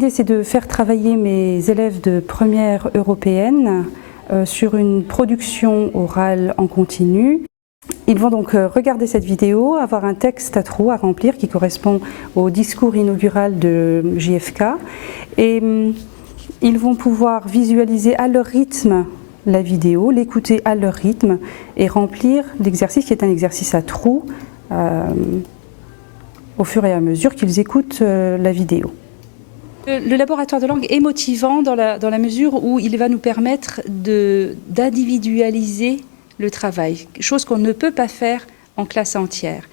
l'idée, c'est de faire travailler mes élèves de première européenne sur une production orale en continu. Ils vont donc regarder cette vidéo, avoir un texte à trous à remplir qui correspond au discours inaugural de JFK, et ils vont pouvoir visualiser à leur rythme la vidéo, l'écouter à leur rythme et remplir l'exercice qui est un exercice à trous au fur et à mesure qu'ils écoutent la vidéo. Le laboratoire de langue est motivant dans la mesure où il va nous permettre d'individualiser le travail, chose qu'on ne peut pas faire en classe entière.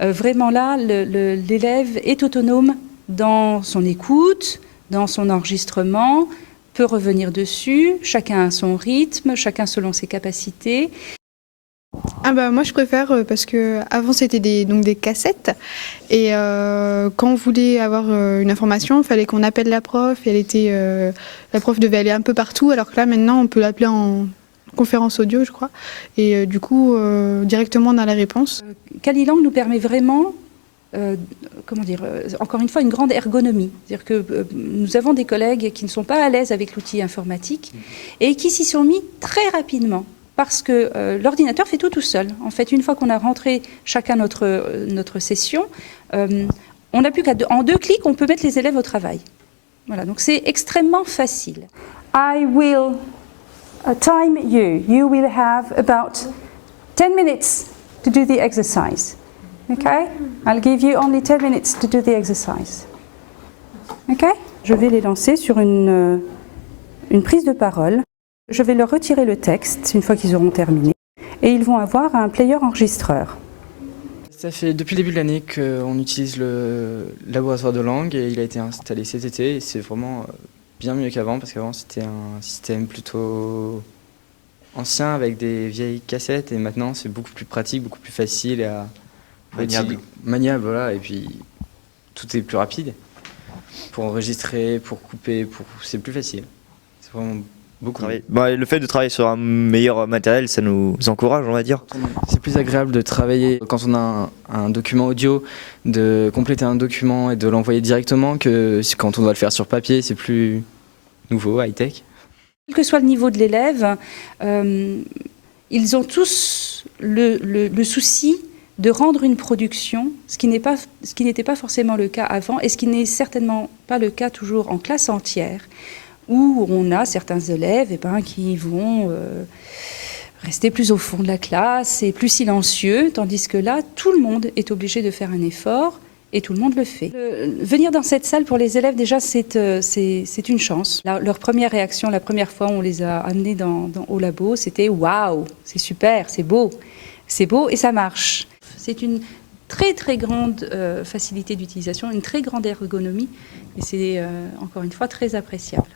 Vraiment là, l'élève est autonome dans son écoute, dans son enregistrement, peut revenir dessus, chacun à son rythme, chacun selon ses capacités. Moi je préfère parce que avant c'était des cassettes et quand on voulait avoir une information, il fallait qu'on appelle la prof et la prof devait aller un peu partout, alors que là maintenant on peut l'appeler en conférence audio je crois et du coup directement on a la réponse. Kalilang nous permet vraiment encore une fois, une grande ergonomie. C'est-à-dire que nous avons des collègues qui ne sont pas à l'aise avec l'outil informatique et qui s'y sont mis très rapidement. Parce que l'ordinateur fait tout seul. En fait, une fois qu'on a rentré chacun notre session, on n'a plus qu'en 2 clics, on peut mettre les élèves au travail. Voilà, donc c'est extrêmement facile. I will time you. You will have about 10 minutes to do the exercise. Okay? I'll give you only 10 minutes to do the exercise. Okay? Je vais les lancer sur une prise de parole. Je vais leur retirer le texte une fois qu'ils auront terminé et ils vont avoir un player enregistreur. Ça fait depuis le début de l'année qu'on utilise le laboratoire de langue et il a été installé cet été et c'est vraiment bien mieux qu'avant parce qu'avant c'était un système plutôt ancien avec des vieilles cassettes et maintenant c'est beaucoup plus pratique, beaucoup plus facile et maniable voilà, et puis tout est plus rapide pour enregistrer, pour couper, c'est plus facile. C'est vraiment beaucoup. Le fait de travailler sur un meilleur matériel, ça nous encourage, on va dire. C'est plus agréable de travailler quand on a un document audio, de compléter un document et de l'envoyer directement que quand on doit le faire sur papier, c'est plus nouveau, high-tech. Quel que soit le niveau de l'élève, ils ont tous le souci de rendre une production, ce qui n'était pas forcément le cas avant et ce qui n'est certainement pas le cas toujours en classe entière, où on a certains élèves qui vont rester plus au fond de la classe et plus silencieux, tandis que là, tout le monde est obligé de faire un effort et tout le monde le fait. Venir dans cette salle pour les élèves, déjà, c'est une chance. Leur première réaction, la première fois où on les a amenés au labo, c'était « Waouh, c'est super, c'est beau et ça marche ». C'est une très très grande facilité d'utilisation, une très grande ergonomie et c'est encore une fois très appréciable.